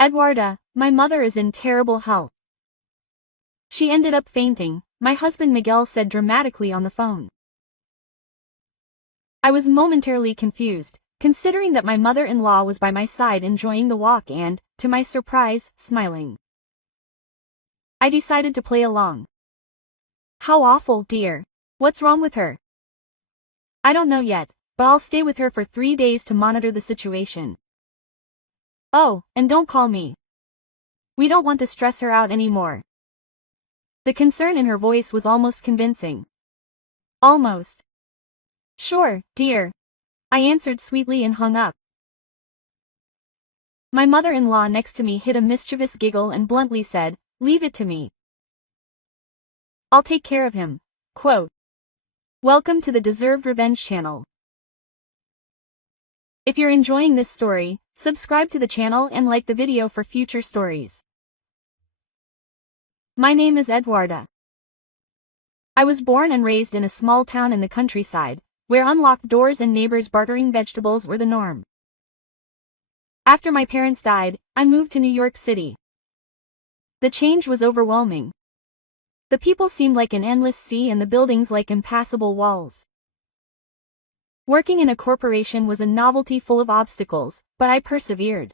Eduarda, my mother is in terrible health. She ended up fainting, my husband Miguel said dramatically on the phone. I was momentarily confused, considering that my mother-in-law was by my side enjoying the walk and, to my surprise, smiling. I decided to play along. How awful, dear. What's wrong with her? I don't know yet, but I'll stay with her for 3 days to monitor the situation. Oh, and don't call me. We don't want to stress her out anymore. The concern in her voice was almost convincing. Almost. Sure, dear. I answered sweetly and hung up. My mother-in-law next to me hid a mischievous giggle and bluntly said, "Leave it to me. I'll take care of him." Quote. Welcome to the Deserved Revenge channel. If you're enjoying this story, subscribe to the channel and like the video for future stories. My name is Eduarda. I was born and raised in a small town in the countryside, where unlocked doors and neighbors bartering vegetables were the norm. After my parents died, I moved to New York City. The change was overwhelming. The people seemed like an endless sea and the buildings like impassable walls. Working in a corporation was a novelty full of obstacles, but I persevered.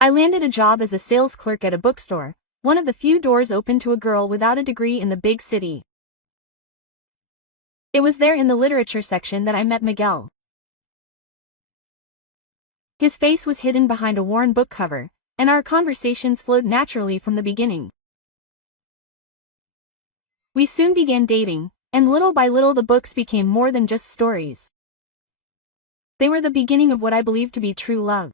I landed a job as a sales clerk at a bookstore, one of the few doors open to a girl without a degree in the big city. It was there in the literature section that I met Miguel. His face was hidden behind a worn book cover, and our conversations flowed naturally from the beginning. We soon began dating, and little by little the books became more than just stories. They were the beginning of what I believed to be true love.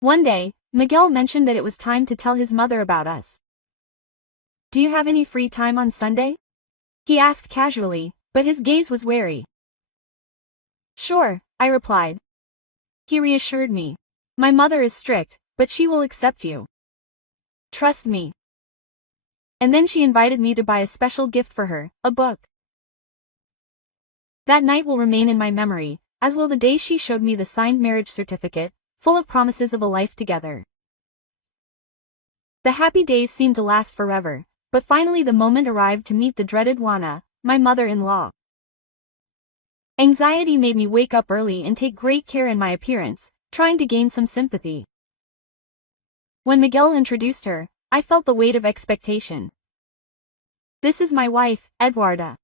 One day, Miguel mentioned that it was time to tell his mother about us. "Do you have any free time on Sunday?" he asked casually, but his gaze was wary. "Sure," I replied. He reassured me. "My mother is strict, but she will accept you. Trust me." And then she invited me to buy a special gift for her, a book. That night will remain in my memory, as will the day she showed me the signed marriage certificate, full of promises of a life together. The happy days seemed to last forever, but finally the moment arrived to meet the dreaded Juana, my mother-in-law. Anxiety made me wake up early and take great care in my appearance, trying to gain some sympathy. When Miguel introduced her, I felt the weight of expectation. "This is my wife, Eduarda."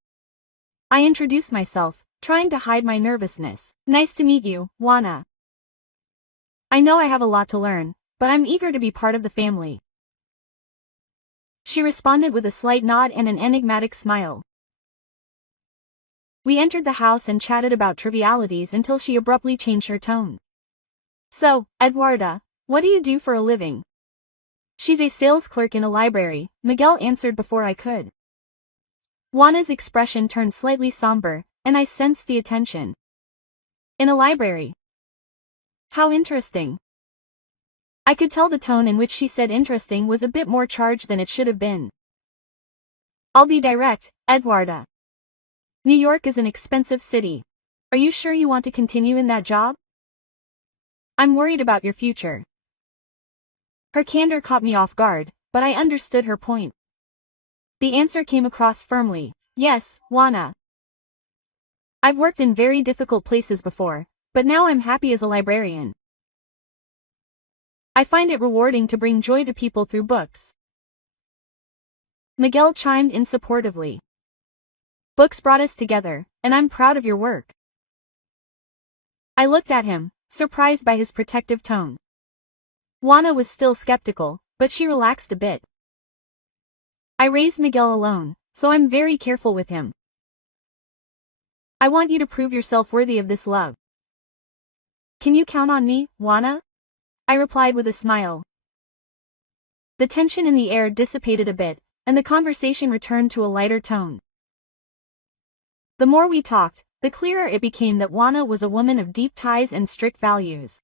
I introduced myself, trying to hide my nervousness. "Nice to meet you, Juana. I know I have a lot to learn, but I'm eager to be part of the family." She responded with a slight nod and an enigmatic smile. We entered the house and chatted about trivialities until she abruptly changed her tone. "So, Eduarda, what do you do for a living?" "She's a sales clerk in a library," Miguel answered before I could. Juana's expression turned slightly somber, and I sensed the attention. "In a library? How interesting." I could tell the tone in which she said interesting was a bit more charged than it should have been. "I'll be direct, Eduarda. New York is an expensive city. Are you sure you want to continue in that job? I'm worried about your future." Her candor caught me off guard, but I understood her point. The answer came across firmly. "Yes, Juana. I've worked in very difficult places before, but now I'm happy as a librarian. I find it rewarding to bring joy to people through books." Miguel chimed in supportively. "Books brought us together, and I'm proud of your work." I looked at him, surprised by his protective tone. Juana was still skeptical, but she relaxed a bit. "I raised Miguel alone, so I'm very careful with him. I want you to prove yourself worthy of this love." "Can you count on me, Juana?" I replied with a smile. The tension in the air dissipated a bit, and the conversation returned to a lighter tone. The more we talked, the clearer it became that Juana was a woman of deep ties and strict values.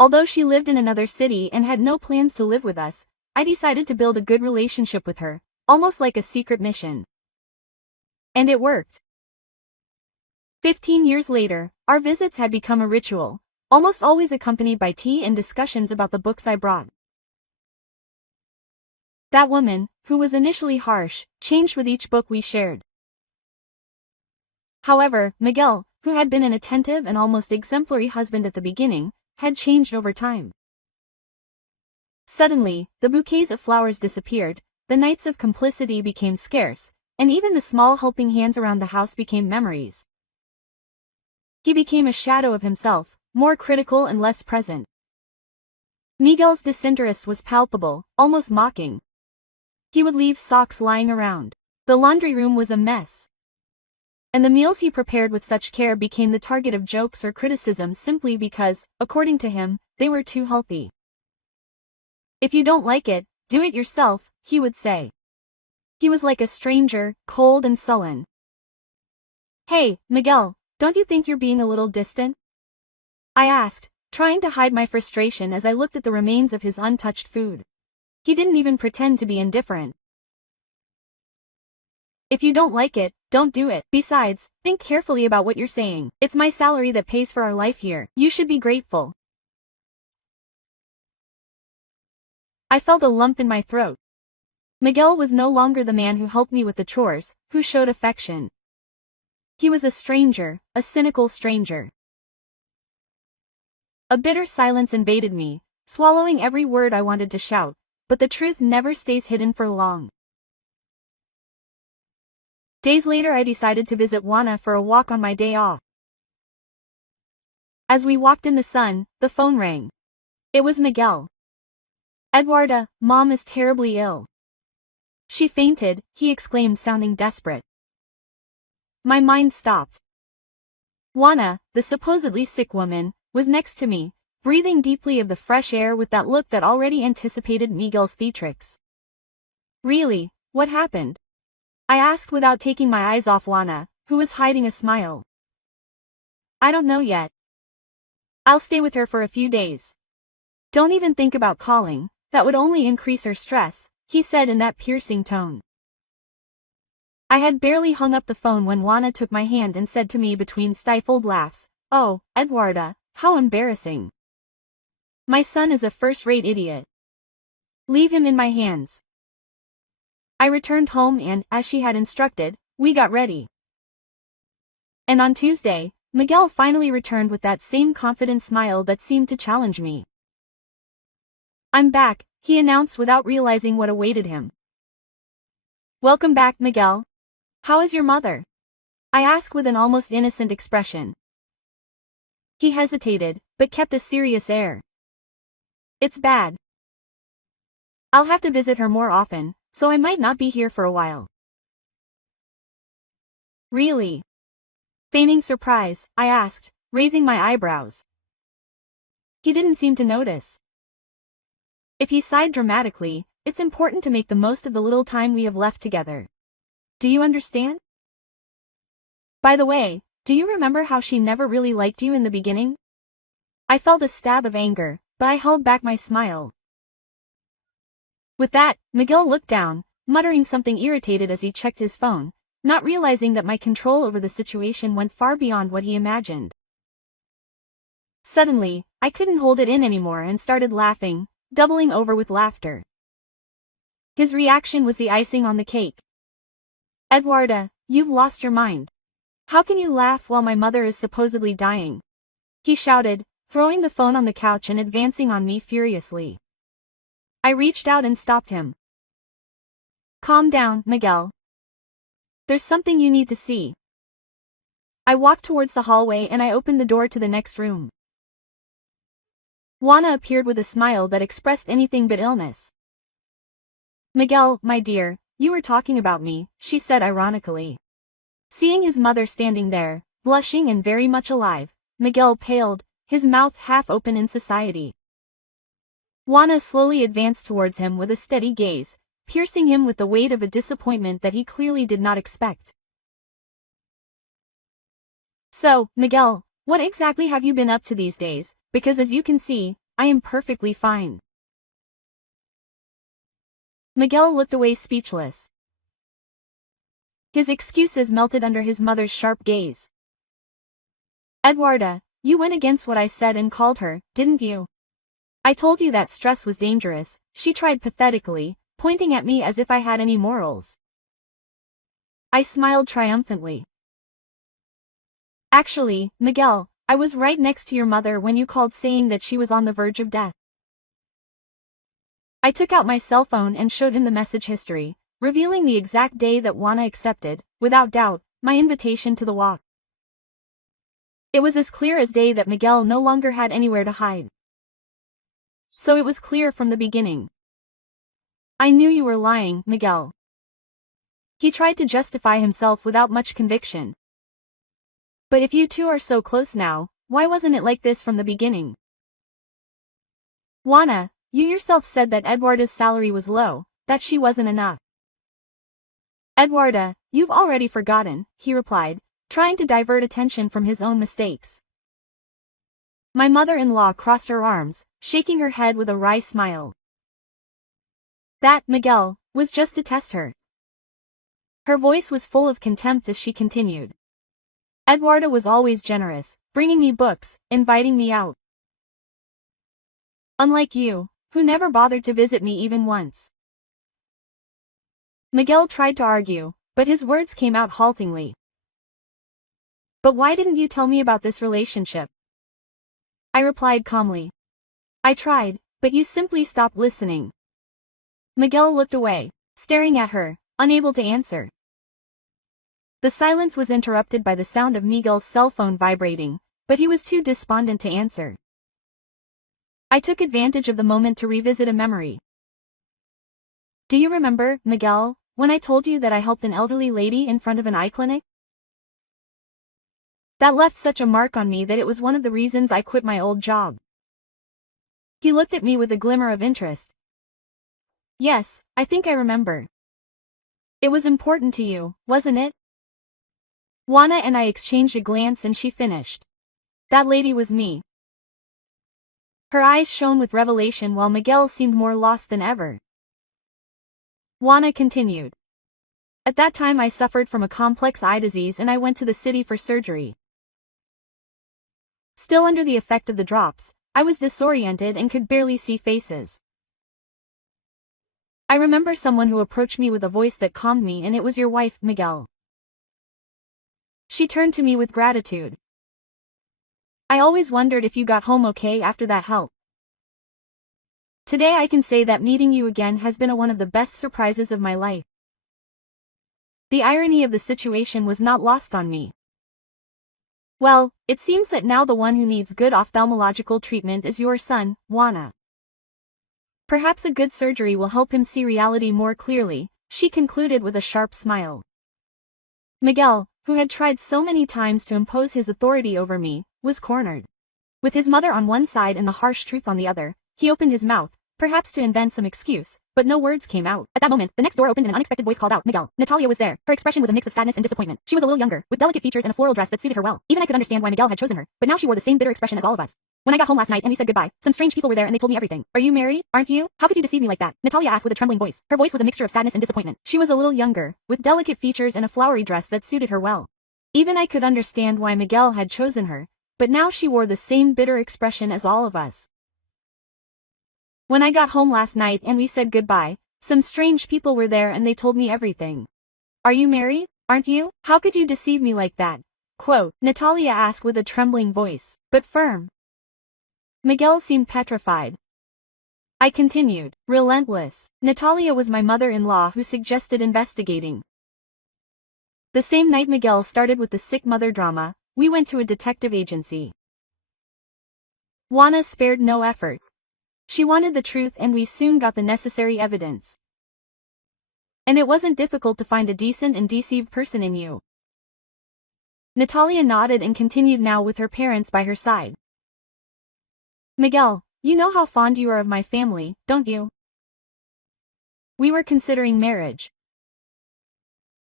Although she lived in another city and had no plans to live with us, I decided to build a good relationship with her, almost like a secret mission. And it worked. 15 years later, our visits had become a ritual. almost always accompanied by tea and discussions about the books I brought. That woman, who was initially harsh, changed with each book we shared. However, Miguel, who had been an attentive and almost exemplary husband at the beginning, had changed over time. Suddenly, the bouquets of flowers disappeared, the nights of complicity became scarce, and even the small helping hands around the house became memories. He became a shadow of himself, more critical and less present. Miguel's disinterest was palpable, almost mocking. He would leave socks lying around. The laundry room was a mess. And the meals he prepared with such care became the target of jokes or criticism simply because, according to him, they were too healthy. "If you don't like it, do it yourself," he would say. He was like a stranger, cold and sullen. "Hey, Miguel, don't you think you're being a little distant?" I asked, trying to hide my frustration as I looked at the remains of his untouched food. He didn't even pretend to be indifferent. "If you don't like it, don't do it. Besides, think carefully about what you're saying. It's my salary that pays for our life here. You should be grateful." I felt a lump in my throat. Miguel was no longer the man who helped me with the chores, who showed affection. He was a stranger, a cynical stranger. A bitter silence invaded me, swallowing every word I wanted to shout, but the truth never stays hidden for long. Days later I decided to visit Juana for a walk on my day off. As we walked in the sun, the phone rang. It was Miguel. "Eduarda, Mom is terribly ill." "She fainted," he exclaimed, sounding desperate. My mind stopped. Juana, the supposedly sick woman, was next to me, breathing deeply of the fresh air with that look that already anticipated Miguel's theatrics. "Really, what happened?" I asked without taking my eyes off Juana, who was hiding a smile. "I don't know yet. I'll stay with her for a few days." "Don't even think about calling, that would only increase her stress," he said in that piercing tone. I had barely hung up the phone when Juana took my hand and said to me between stifled laughs, "Oh, Eduarda, how embarrassing. My son is a first-rate idiot. Leave him in my hands." I returned home and, as she had instructed, we got ready. And on Tuesday, Miguel finally returned with that same confident smile that seemed to challenge me. "I'm back," he announced without realizing what awaited him. "Welcome back, Miguel. How is your mother?" I asked with an almost innocent expression. He hesitated, but kept a serious air. "It's bad. I'll have to visit her more often, so I might not be here for a while." "Really?" Feigning surprise, I asked, raising my eyebrows. He didn't seem to notice. If he sighed dramatically, "It's important to make the most of the little time we have left together. Do you understand? By the way, do you remember how she never really liked you in the beginning?" I felt a stab of anger, but I held back my smile. With that, Miguel looked down, muttering something irritated as he checked his phone, not realizing that my control over the situation went far beyond what he imagined. Suddenly, I couldn't hold it in anymore and started laughing, doubling over with laughter. His reaction was the icing on the cake. "Eduarda, you've lost your mind. How can you laugh while my mother is supposedly dying?" he shouted, throwing the phone on the couch and advancing on me furiously. I reached out and stopped him. "Calm down, Miguel. There's something you need to see." I walked towards the hallway and I opened the door to the next room. Juana appeared with a smile that expressed anything but illness. "Miguel, my dear, you were talking about me," she said ironically. Seeing his mother standing there, blushing and very much alive, Miguel paled, his mouth half open in society. Juana slowly advanced towards him with a steady gaze, piercing him with the weight of a disappointment that he clearly did not expect. "So, Miguel, what exactly have you been up to these days? Because as you can see, I am perfectly fine." Miguel looked away speechless. His excuses melted under his mother's sharp gaze. "Eduarda, you went against what I said and called her, didn't you? I told you that stress was dangerous, she tried pathetically, pointing at me as if I had any morals. I smiled triumphantly. Actually, Miguel, I was right next to your mother when you called saying that she was on the verge of death. I took out my cell phone and showed him the message history, revealing the exact day that Juana accepted, without doubt, my invitation to the walk. It was as clear as day that Miguel no longer had anywhere to hide. So it was clear from the beginning. I knew you were lying, Miguel. He tried to justify himself without much conviction. But if you two are so close now, why wasn't it like this from the beginning? Juana, you yourself said that Eduarda's salary was low, that she wasn't enough. Eduarda, you've already forgotten, he replied, trying to divert attention from his own mistakes. My mother-in-law crossed her arms, shaking her head with a wry smile. That, Miguel, was just to test her. Her voice was full of contempt as she continued. Eduarda was always generous, bringing me books, inviting me out. Unlike you, who never bothered to visit me even once. Miguel tried to argue, but his words came out haltingly. But why didn't you tell me about this relationship? I replied calmly. I tried, but you simply stopped listening. Miguel looked away, staring at her, unable to answer. The silence was interrupted by the sound of Miguel's cell phone vibrating, but he was too despondent to answer. I took advantage of the moment to revisit a memory. Do you remember, Miguel, when I told you that I helped an elderly lady in front of an eye clinic? That left such a mark on me that it was one of the reasons I quit my old job. He looked at me with a glimmer of interest. Yes, I think I remember. It was important to you, wasn't it? Juana and I exchanged a glance and she finished. That lady was me. Her eyes shone with revelation while Miguel seemed more lost than ever. Juana continued. At that time I suffered from a complex eye disease and I went to the city for surgery. Still under the effect of the drops, I was disoriented and could barely see faces. I remember someone who approached me with a voice that calmed me, and it was your wife, Miguel. She turned to me with gratitude. I always wondered if you got home okay after that help. Today I can say that meeting you again has been one of the best surprises of my life. The irony of the situation was not lost on me. Well, it seems that now the one who needs good ophthalmological treatment is your son, Juana. Perhaps a good surgery will help him see reality more clearly, she concluded with a sharp smile. Miguel, who had tried so many times to impose his authority over me, was cornered. With his mother on one side and the harsh truth on the other, he opened his mouth, perhaps to invent some excuse, but no words came out. At that moment, the next door opened and an unexpected voice called out, Miguel. Natalia was there. Her expression was a mix of sadness and disappointment. She was a little younger, with delicate features and a floral dress that suited her well. Even I could understand why Miguel had chosen her, but now she wore the same bitter expression as all of us. When I got home last night and we said goodbye, some strange people were there and they told me everything. Are you married? Aren't you? How could you deceive me like that? Natalia asked with a trembling voice. Her voice was a mixture of sadness and disappointment. She was a little younger, with delicate features and a flowery dress that suited her well. Even I could understand why Miguel had chosen her, but now she wore the same bitter expression as all of us. When I got home last night and we said goodbye, some strange people were there and they told me everything. Are you married? Aren't you? How could you deceive me like that? Quote, Natalia asked with a trembling voice, but firm. Miguel seemed petrified. I continued, relentless. Natalia was my mother-in-law who suggested investigating. The same night Miguel started with the sick mother drama, we went to a detective agency. Juana spared no effort. She wanted the truth and we soon got the necessary evidence. And it wasn't difficult to find a decent and deceived person in you. Natalia nodded and continued now with her parents by her side. Miguel, you know how fond you are of my family, don't you? We were considering marriage.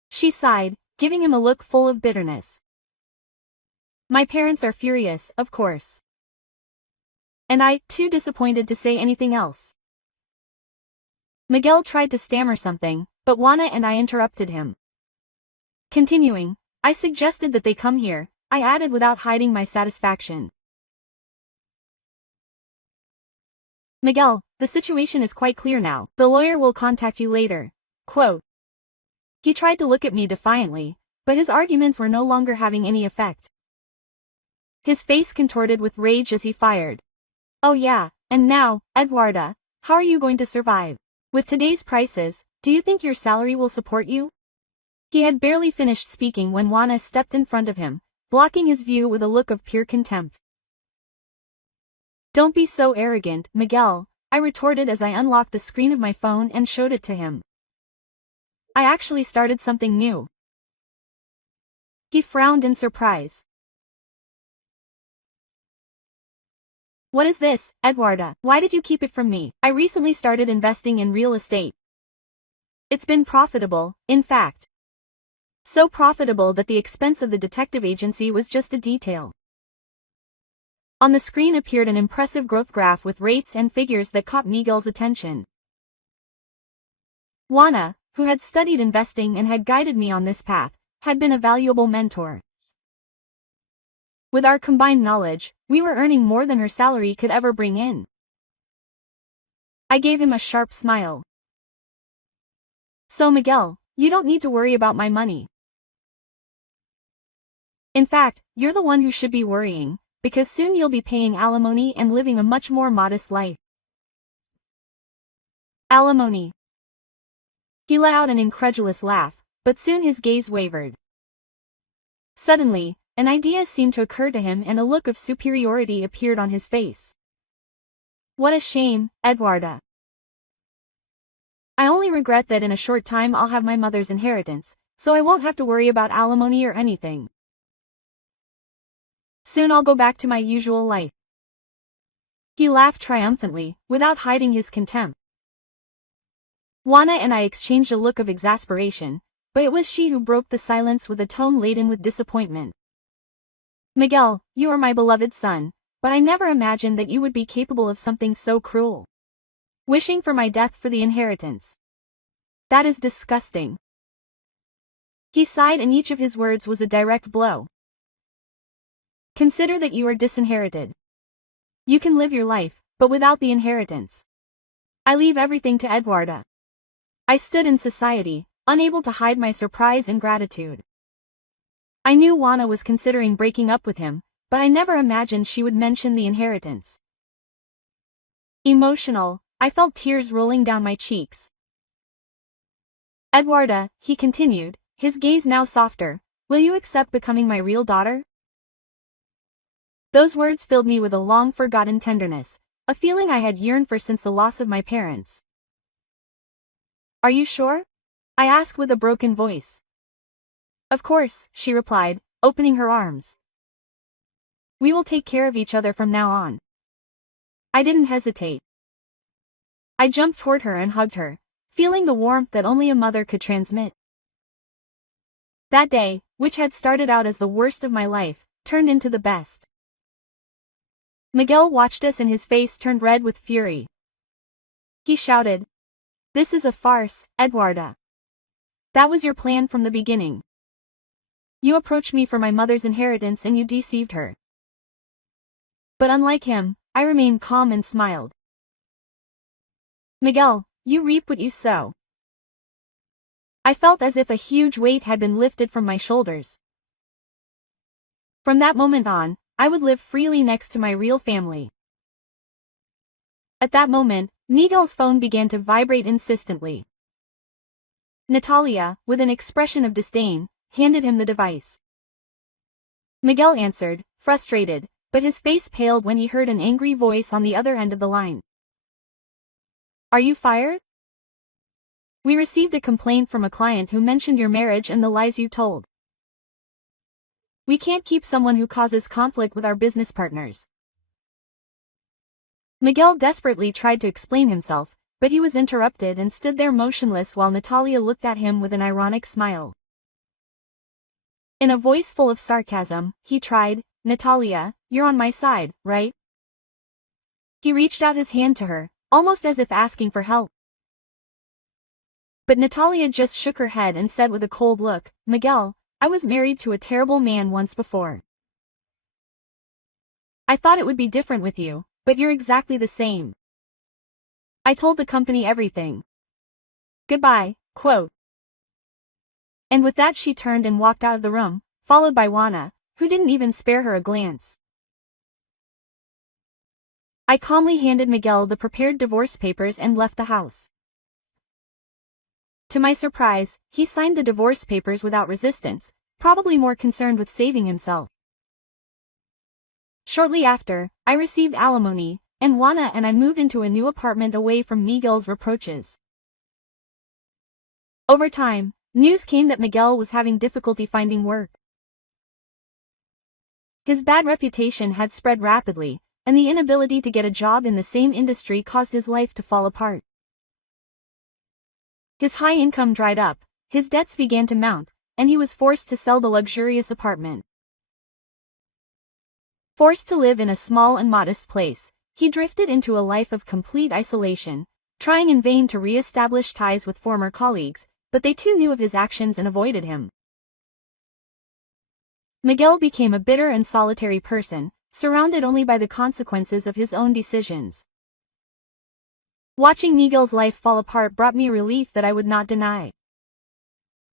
She sighed, giving him a look full of bitterness. My parents are furious, of course. And I, too disappointed to say anything else. Miguel tried to stammer something, but Juana and I interrupted him. Continuing, I suggested that they come here, I added without hiding my satisfaction. Miguel, the situation is quite clear now. The lawyer will contact you later. Quote. He tried to look at me defiantly, but his arguments were no longer having any effect. His face contorted with rage as he fired. Oh yeah, and now, Eduarda, how are you going to survive? With today's prices, do you think your salary will support you? He had barely finished speaking when Juana stepped in front of him, blocking his view with a look of pure contempt. Don't be so arrogant, Miguel, I retorted as I unlocked the screen of my phone and showed it to him. I actually started something new. He frowned in surprise. What is this, Eduarda? Why did you keep it from me? I recently started investing in real estate. It's been profitable, in fact. So profitable that the expense of the detective agency was just a detail. On the screen appeared an impressive growth graph with rates and figures that caught Miguel's attention. Juana, who had studied investing and had guided me on this path, had been a valuable mentor. With our combined knowledge, we were earning more than her salary could ever bring in. I gave him a sharp smile. So Miguel, you don't need to worry about my money. In fact, you're the one who should be worrying, because soon you'll be paying alimony and living a much more modest life. Alimony. He let out an incredulous laugh, but soon his gaze wavered. Suddenly, an idea seemed to occur to him and a look of superiority appeared on his face. What a shame, Eduarda. I only regret that in a short time I'll have my mother's inheritance, so I won't have to worry about alimony or anything. Soon I'll go back to my usual life. He laughed triumphantly, without hiding his contempt. Juana and I exchanged a look of exasperation, but it was she who broke the silence with a tone laden with disappointment. Miguel, you are my beloved son, but I never imagined that you would be capable of something so cruel. Wishing for my death for the inheritance. That is disgusting. He sighed and each of his words was a direct blow. Consider that you are disinherited. You can live your life, but without the inheritance. I leave everything to Eduarda. I stood in society, unable to hide my surprise and gratitude. I knew Juana was considering breaking up with him, but I never imagined she would mention the inheritance. Emotional, I felt tears rolling down my cheeks. Eduarda, he continued, his gaze now softer, will you accept becoming my real daughter? Those words filled me with a long-forgotten tenderness, a feeling I had yearned for since the loss of my parents. Are you sure? I asked with a broken voice. Of course, she replied, opening her arms. We will take care of each other from now on. I didn't hesitate. I jumped toward her and hugged her, feeling the warmth that only a mother could transmit. That day, which had started out as the worst of my life, turned into the best. Miguel watched us and his face turned red with fury. He shouted, "This is a farce, Eduarda. That was your plan from the beginning. You approached me for my mother's inheritance and you deceived her." But unlike him, I remained calm and smiled. Miguel, you reap what you sow. I felt as if a huge weight had been lifted from my shoulders. From that moment on, I would live freely next to my real family. At that moment, Miguel's phone began to vibrate insistently. Natalia, with an expression of disdain, handed him the device. Miguel answered, frustrated, but his face paled when he heard an angry voice on the other end of the line. Are you fired? We received a complaint from a client who mentioned your marriage and the lies you told. We can't keep someone who causes conflict with our business partners. Miguel desperately tried to explain himself, but he was interrupted and stood there motionless while Natalia looked at him with an ironic smile. In a voice full of sarcasm, he tried, Natalia, you're on my side, right? He reached out his hand to her, almost as if asking for help. But Natalia just shook her head and said with a cold look, Miguel, I was married to a terrible man once before. I thought it would be different with you, but you're exactly the same. I told the company everything. Goodbye, quote. And with that she turned and walked out of the room, followed by Juana, who didn't even spare her a glance. I calmly handed Miguel the prepared divorce papers and left the house. To my surprise, he signed the divorce papers without resistance, probably more concerned with saving himself. Shortly after, I received alimony, and Juana and I moved into a new apartment away from Miguel's reproaches. Over time, news came that Miguel was having difficulty finding work. His bad reputation had spread rapidly, and the inability to get a job in the same industry caused his life to fall apart. His high income dried up, his debts began to mount, and he was forced to sell the luxurious apartment. Forced to live in a small and modest place, he drifted into a life of complete isolation, trying in vain to re-establish ties with former colleagues, but they too knew of his actions and avoided him. Miguel became a bitter and solitary person, surrounded only by the consequences of his own decisions. Watching Miguel's life fall apart brought me a relief that I would not deny.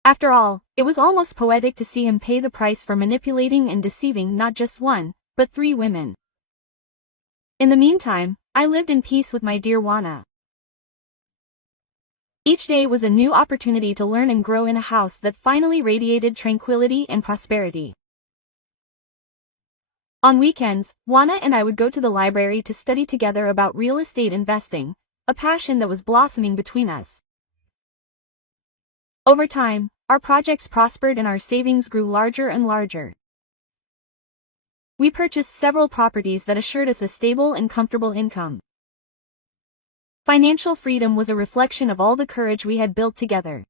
After all, it was almost poetic to see him pay the price for manipulating and deceiving not just one, but 3 women. In the meantime, I lived in peace with my dear Juana. Each day was a new opportunity to learn and grow in a house that finally radiated tranquility and prosperity. On weekends, Juana and I would go to the library to study together about real estate investing, a passion that was blossoming between us. Over time, our projects prospered and our savings grew larger and larger. We purchased several properties that assured us a stable and comfortable income. Financial freedom was a reflection of all the courage we had built together.